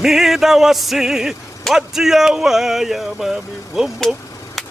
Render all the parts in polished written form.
Me that was see what do you wire, mammy?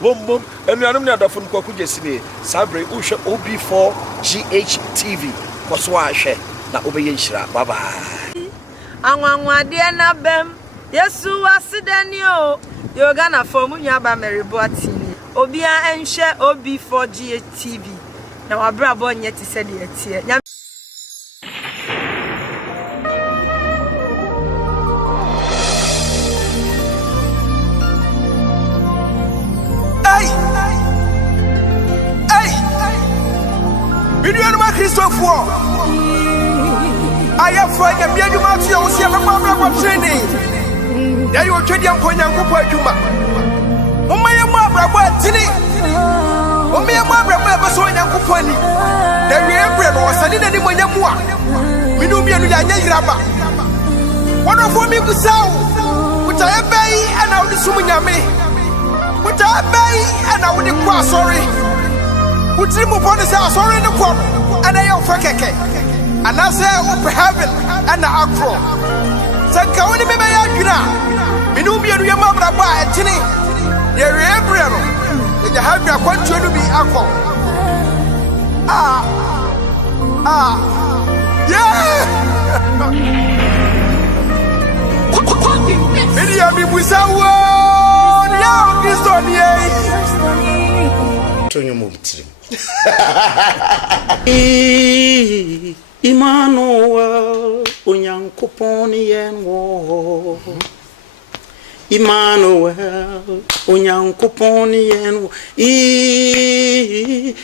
Boom. And you know that from Koku Jessie, Sabre Usha OB4GHTV. What's why I share? Na obeyishra. Bye bye. Anwa dia na bem. Yesu asidenio. You're gonna form Yaba Mary Boatini. Obia and share OB4GHTV. Now I brought one yet to say it here. Million of Christopher. I have for a million of you see a problem training. There you are trading for young Kupuma. Omaya Mabra, Tilly. Omaya Mabra, so young Kupani. There we are, was I didn't even Yamua. We know me and Yama. What of me to sound? Which I obey and I will assume Yami. Which I obey and I will cross, sorry. Put him upon the house or in the pub, and I am for Keke. And I say, Open heaven and the acro. So, go in the Mayagina. Minumia, your mother by a tinny. You're every and you have your country to be alcohol. Yeah. Media me with someone. Yeah, Tonyo mubitiri. Emmanuel Onyankoponi yenwo. Emmanuel Onyankoponi yenwo.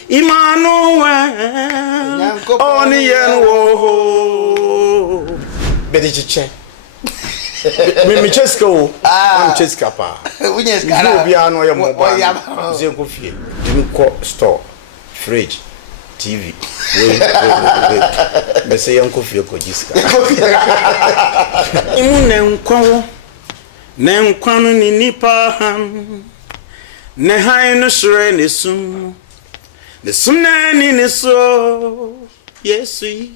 Emmanuel Oni yenwo. Bedichiche. Me chesko. I'm cheska pa. Unyeska. No biano ya mobile. Zenko fie. Ko store, fridge, TV. Me say yanko fie ko jiska. Imu ne nkwano ni nipa ham. Ne hain no sure ne sum. Ne sum na ni ne so. Yesu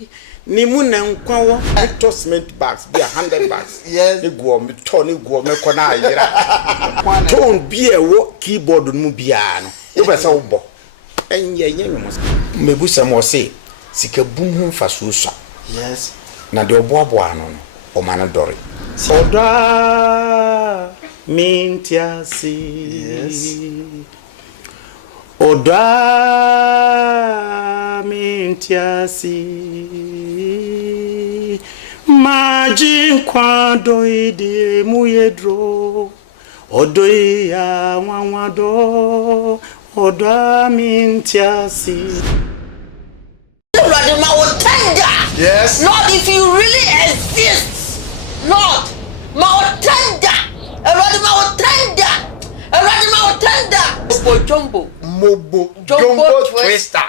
ni mu ne nkwawo. Cement bags be 100 bags. Yes. Ne go me to ne go me ko na ayira. Tone bi e wo keyboard mu bia no. You better say, enye mebusa mo say sika bum hu mfasusa. Yes. Na de oboabo ano o ma na dore. Oda mintiasi. Yes. Oda mintiasi. Majin kwado ide muyedro. Odoya wanwado. Oda mintiasi. Yes. Lord, if you really exist, Lord, Mautanda, Mobo Jumbo Twister.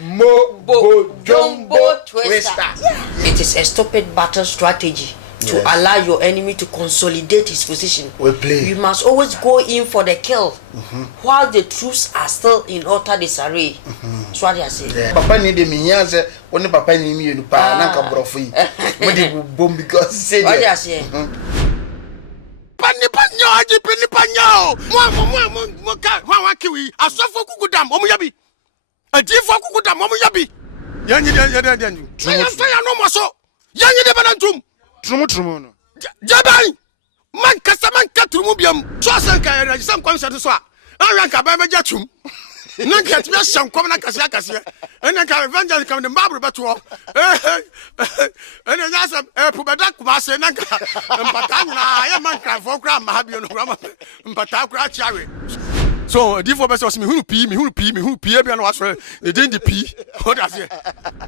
Mobo Jumbo Twister. It is a stupid battle strategy to allow your enemy to consolidate his position. You must always go in for the kill while the troops are still in utter disarray. That's what I say. Papa need the minyaze, only Papa need me to pa na kabrofi. When they bomb because say what I say. Pani panyo aji pani panyo. Mo wa kiwi asofo kukudam omuyabi. Adifo kukudam omuyabi. Yanyi. Ya no moso. Yanyi de banantum. Trumu no. Jabai. Man katrumu biam. So sanka ya sam kwansa so a. Anranka ba meja tum. Na ket me hyam kwam na kase. Ena ka evangel kam de mabru beto. Ena nyasa pubeda kuma se na ka mpata nyina ya man krafo kra ma habio no kra mpata kra chiawe. So difo be so me hunu pi bia na wasore e den di pi. What does it?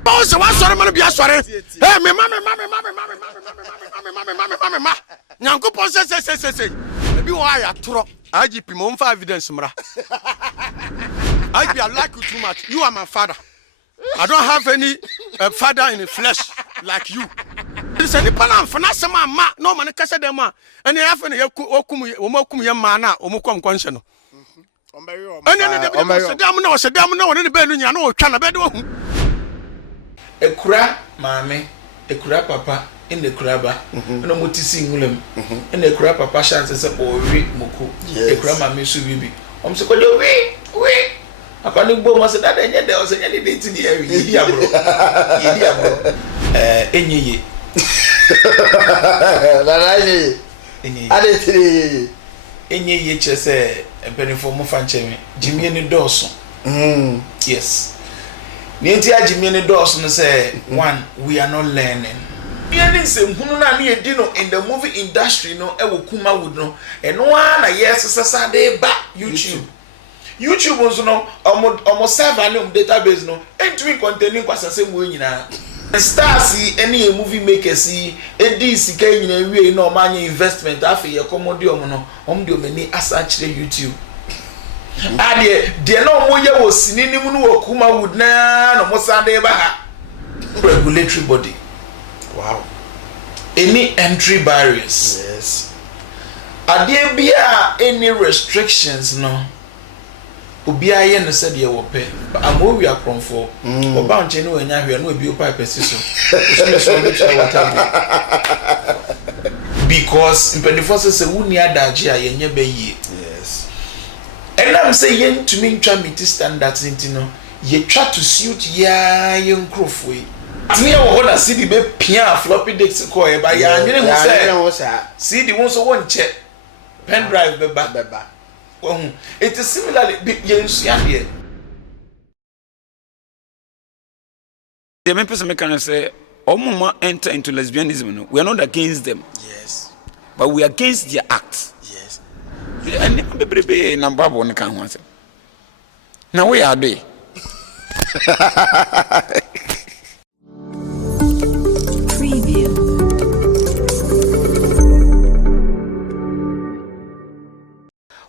Ba so wasore man bia sore. Hey me mama. Nyankopon se. Ebi wo aya toro. IGP mo mfa evidence mra. I like you too much. You are my father. I don't have any father in the flesh like you. This is the plan for not some ma. No man kasa dem ma. And you have any okum ya mana omukom kwanhye no. Se dem no ne be no nya no twa na be de hu. Ekura mame, ekura papa, in the crabber, no mutisi ngulem, in the crab papa chance or read moko, the crabber misu bibi. So we I can't go must that there was any date in the area, bro. Any Any say a penny for Mofanchemi, Jimmy and Dawson. Yes. Nintia Jimmy and Dawson say, one, we are not learning. Say, Hununa near Dino in the movie industry, no, Ewo Kuma would know, and one, yes, Saturday back YouTube. YouTube was no almost 7 database no entry containing kwasa same way nyina star see any movie maker see edc kan nyina wie no man investment afi ye commodium no de omani asachire YouTube de no mo ye wo sinini mu no wakuma wood na no mo sande ba ha regulatory body. Wow. Any entry barriers? Yes. Are there be any restrictions no? Obia ye no said ye wo pe amo wi akronfo oba nche no anya hwe no obi opa pesi so because impedifo say wuni adaje a ye nya ba yie. Yes. And I'm saying to me twa meet standards intino ye try to suit ya ye nkrofo yi me wo na see the be pia floppy disk ko e ba ya nwene ho say see the one so won che pen drive be ba. It is similarly big here. The main person can say, Omuma enter into lesbianism. No? We are not against them. Yes. But we are against their acts. Yes. Now we are there.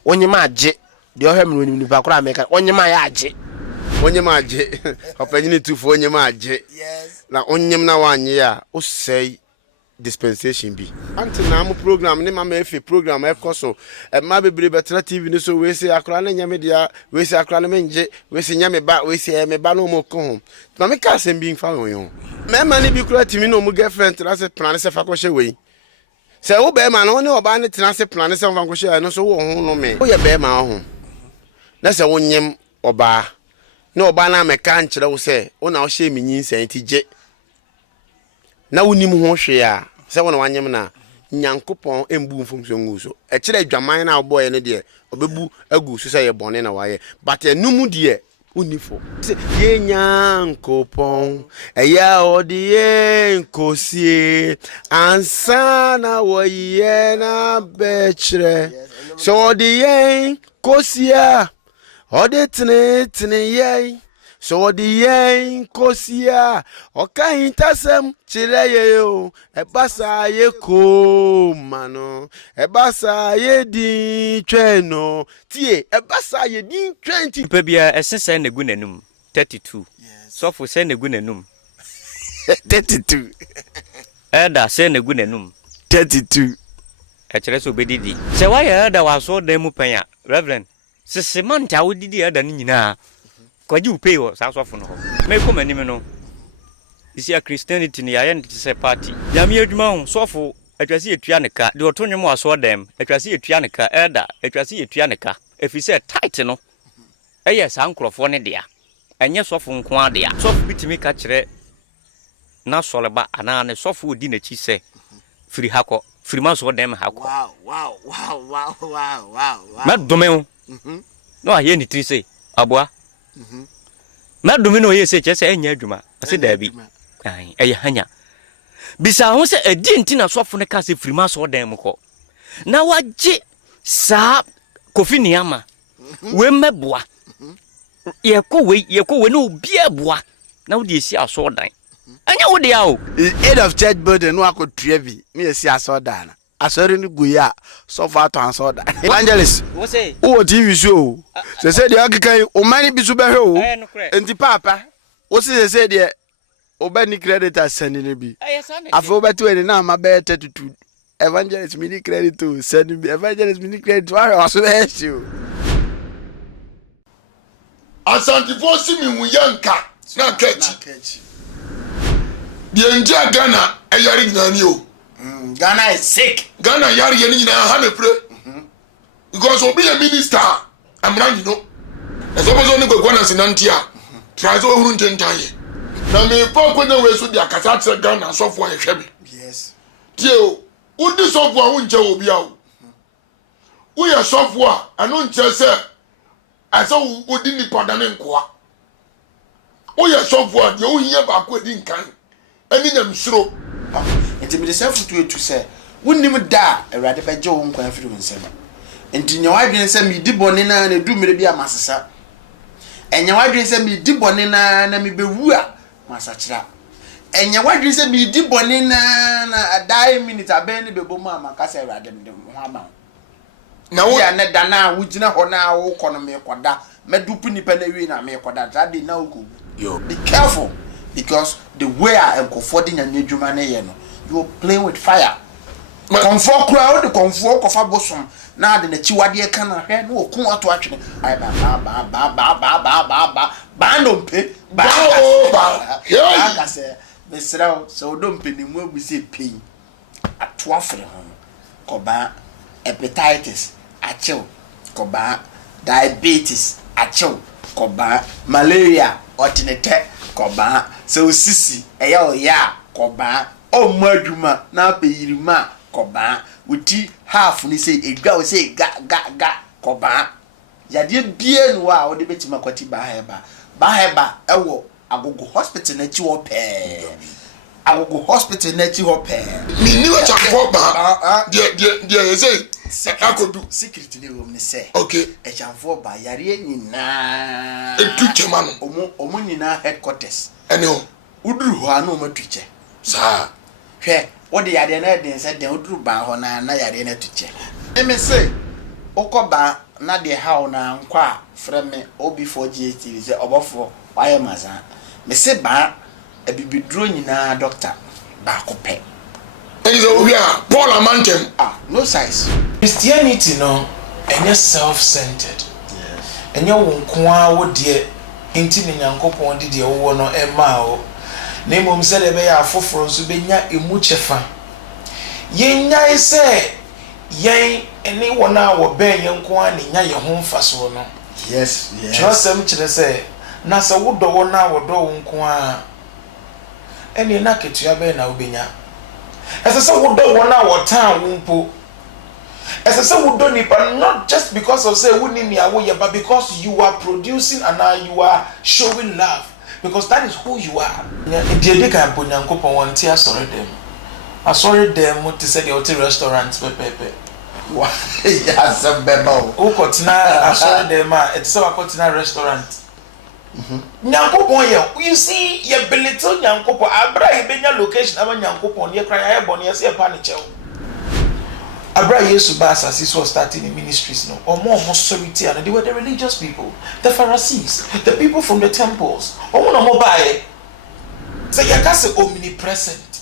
Onyema aje de ohwe me ni pa kura meka onyema ya aje Opanyini tufo onyema aje. yes Na onyem na wanye ya o say dispensation bi until na am program ne mama efe program e koso e ma bebre betra TV ni so we say akra na nyame dia we say akra na menje we say nyame ba we say me ba no mo ko ho na me ka sem bi mfa won me ma ni bi kura timi no mo girlfriend na se plan se fa ko hye we se wo be ma no ne oba ne tena se plan se fa ko hye no so wo ho no me wo ye be ma ho na se wo nyem oba na oba na me ka nkyere wo se wo na wo hye minyin san ti je na wonim ho hwe a se wona wanyem na nyankopon embu mfomso nguso e kire adwaman na oboye ne de obebu agu so se ye bone na waye but enum de unifo ye nyankopon eya odie nkosie ansa na woye na bechre so odie kosia odetne ye so the yen kosia oka intasem chire ye o ebasa ye ko mano ebasa ye din tweno tie ebasa ye din 20 pe bia esese na gu nanum 32 so for se na gu nanum 32 eda se na gu nanum 32 e kire so bedidi se wa ye eda wa so dan mu pan ya reverend sese manta wodidi eda ni nyina kwaji upay wo sa sofo no me ko manime no isi a Christianity ni ya nti se party yami adwuma ho sofo atwase etua ne ka de otonwem aso dem atwase etua ne ka elder atwase etua ne ka efise tight no eye sa nkrofo ne dia enye sofo nko adea sofo bitimi ka kire na soleba ana ne sofo odi na chi se firi hako firi ma so dem hako wow ma domeo no aye ni tri se aboa na domino ye se chese enya adwuma ase dabi ai eye hanya bisa ho se edi ntina sofo ne ka se frima so dan mu ko na waje sa kofi niama we meboa ye ko we no obi aboa na wo de esi aso dan anya wo de a o head of church building no akotua bi me esi aso dan asori ni guya so far to answer that evangelist wo say o TV show se de akikan o mani bi so be hwe o enti papa wo se de o ba ni credit asani ne bi afo ba to ni na ma be 32 evangelist mini credit to send me evangelist mini credit wa so be show Asantifo si mi hu yanka na kechi The entire Ghana a yari nanio. Ghana is sick. Ghana yari yani na have pray. Because obi a minister I'm running no. As almost only go Ghana sinantia. Try so hurun tentan. Na me pon ko na we so dia kasa Ghana so for ehwe me. Yes. Tio, udi so for won je obi a. We are so for anu nche se. Asa udi ni padane nkoa. We are so for de wo hia ba ko di nkan. Ani nyam suro. Enti me de self to say, wonnim da Awurade be je wo nkwan afiri wo nsem. Enti nya wadwen se me di bone na na du mere bi amasesa. Enya wadwen se me di bone na me bewu a masachira. Enya wadwen se me di bone na adai minute aben ne bebo mu amakasa Awurade me ho ama. Na wo ya ne da na wo gina ho na wo kono me koda. Medupu nipa na wi na me koda. Trade na wo. Yo, be careful because the way I am comforting and you're playing with fire. Comfort crowd, the comfort of a bosom. Now the chiwadi can head no come out to action. I band on pay. I say, Mr. So don't pay the more we say pain. At 12 Coba hepatitis, a chill, Coba diabetes, a chill, Coba malaria. Otinete koba so sisi eya oya koba o maduma na peyirima koba uti half ni say edwa o say ga koba yade bie no a o de betima kwati ba heba ewo agogo hospital na chi wo pe agogo hospital na chi wo pe mi ni wa chafo ba de say akodu secret ni wo ni say okay e chafo ba yare nyina etuche manu omo nyina headquarters ene o uduru ho ana o matuche sa hwe wo de yare na den say den uduru ba ho na yare na tuche eme say okoba na de how na nkwa freme OB4GHTV say obofo waye maza me say ba ebibiduro nyina doctor ba ko pe is over here Paul Amantem no size Christianity no enye self-centered enye wonkoa wo de enti ne Nyankopon de wo no ema o na mom se de be ya afoforo so benya emu chefa yenya ise yen ene wona wo ben yenkoa ne nya ye ho mfaso no yes trustem kire se na se wo do wona wo do wonkoa ene na ketua be na obenya ese se wo do wona wo tan wonpo ese se wo do nipa not just because of say wo ni nia wo ye but because you are producing and you are showing love because that is who you are. Ndiede kan po Nyankopon won ti asore dem mo ti say the hotel restaurant pepepe wa ya se beba o ko tina asore dem a it say wa ko tina restaurant Nyankopon ye you see ye belittle Nyankopon abra ye benya location aba Nyankopon ye kran ye bone ye se pa ne chew abra Yesu ba asasi so starting in ministries no omo sorry and they were the religious people, the Pharisees, the people from the temples. Omo no mo bae say yakase omnipresent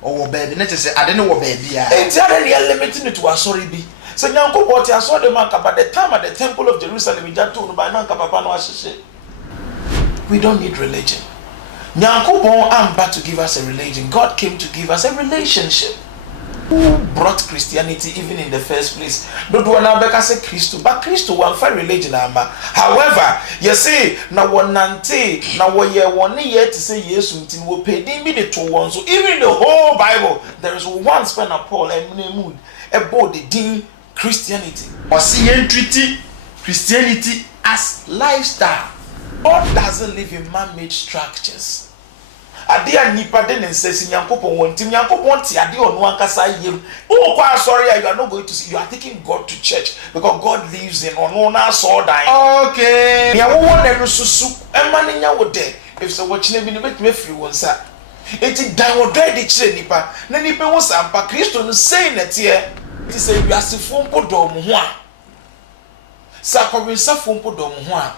o baby na say ade ne wo baby a entirely limiting it to asori bi say Nyankopon ti asori dem aka by the time at the temple of Jerusalem jato no ba na aka papa no ahihye. We don't need religion. Nyankopon amba to give us a religion. God came to give us a relationship. Who brought Christianity even in the first place? Don't wanna be say Christo, but Christo one for religion amba. However, you see, na wonante, na woye one year to say yes, until we pay them be the two ones. So even in the whole Bible, there is one span of Paul and mood about the ding Christianity. Or see treaty Christianity as lifestyle. God doesn't live in man-made structures. Adia nipa den nsesi Nyankopon wontim Nyankopon ti ade onu ankasa yem. Oh kwa sorry you are not going to see, you are taking God to church because God lives in onu na so dan. Okay. Ya wo na rususu ema ne nya wo de. If so watch na bi ne betime free won sa. Eti dan wo de de kire nipa. Na nipa wo sampa Kristo no say na tie. Ti say you asefo mpo do mo ho a. Sa ko wisafo mpo do mo ho a.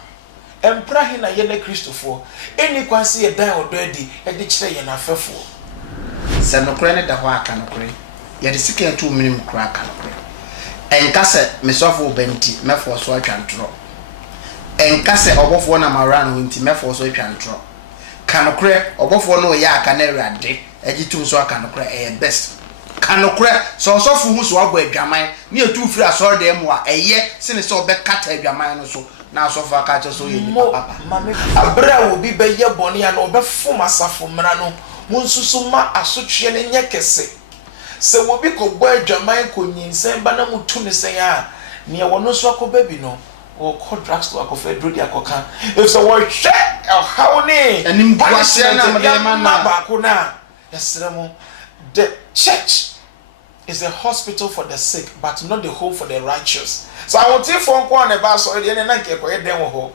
Empra hina yene Christopher eni kwanse ye dan ododi e de kire ye na fefo se no kure ne da ho aka no kure ye de sika to minim kure aka no kure enka se mesofo benti mefo so atwantro enka se obofo na mara no nti mefo so atwantro kanokre obofo no ya aka na awurade agitum so kanokre best kanokre so hu so abo adwaman ne etu firi asori dem wa sene se obekata adwaman no so na asofo aka cho so ye ni papa mame abra obi be ye boni ya no obefom asafo mra no munsusu ma asotwe ne nyekese se wobi ko bo adwaman ko nyinsen ba na mutu ne sen a ne wono so akoba bi no o ko drugs to akofa drodi akoka if so wo hwe how ni anim kwase na madema na ba ko na yesremo the church is a hospital for the sick but not the home for the righteous so I want to phone call and about so na nke ko ye den wo ho